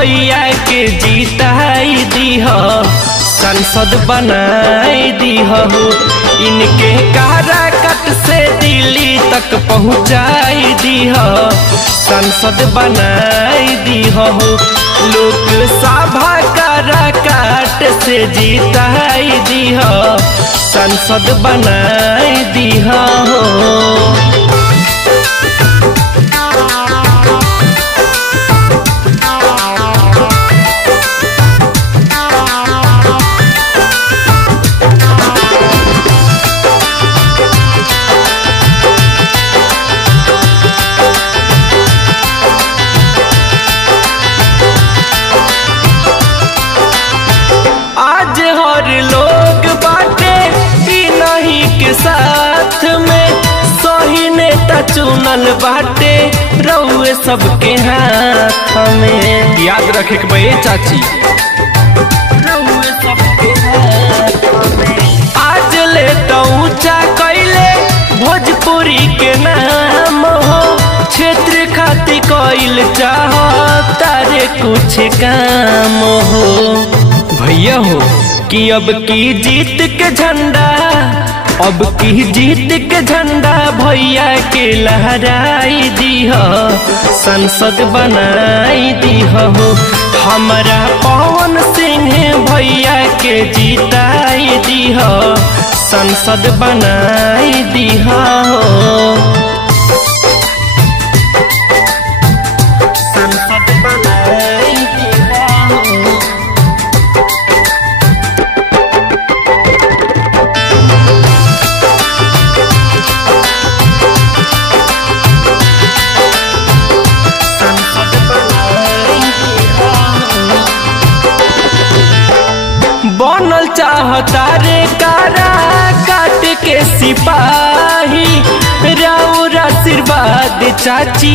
भैया के जीताई दीह, संसद बनाई दीह। इनके काराकट से दिल्ली तक पहुँचाई दीह, संसद बनाई दीह। लोकसभा काराकट से जीताई दीह, संसद बनाई दीह। साथ में सही नेता चुनल बाटे रउए सबके हाथ में। याद रखे के भाई चाची, रउए सबके हाथ में। आज ले तो ऊंचा कैले भोजपुरी के नाम हो, क्षेत्र खातिर कैल चाह तारे कुछ काम हो। भैया हो कि अब की जीत के झंडा, अब की जीत के झंडा भैया के लहराई दीह, संसद बनाई दीह। हमारा पवन सिंह भैया के जीताई दीह, संसद बनाई दीह। संसद बनाई दीह। बनल चाहता रे काराकट के सिपाही, राउर आशीर्वाद चाची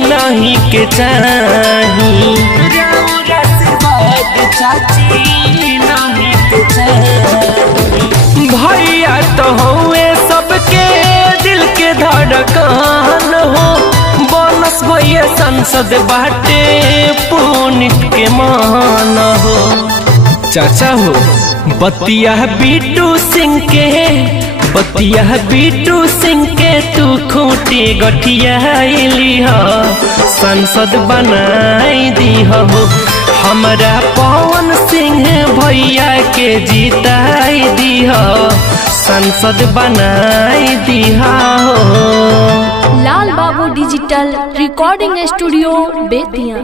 नहीं के चाही। राउर आशीर्वाद चाची नहीं के चाही। भैया तो हुए सबके दिल के धड़कन हो, बनस भैया संसद बाटे पुनित के मान हो। चाचा हो बतिया बीटू सिंह के, बतिया बीटू सिंह के तू खूंटी गठियाइली हो, संसद बनाई दीह। हमारा पवन सिंह भैया के जीताई दीह, संसद बनाई दीह। लाल बाबू डिजिटल रिकॉर्डिंग स्टूडियो बेतिया।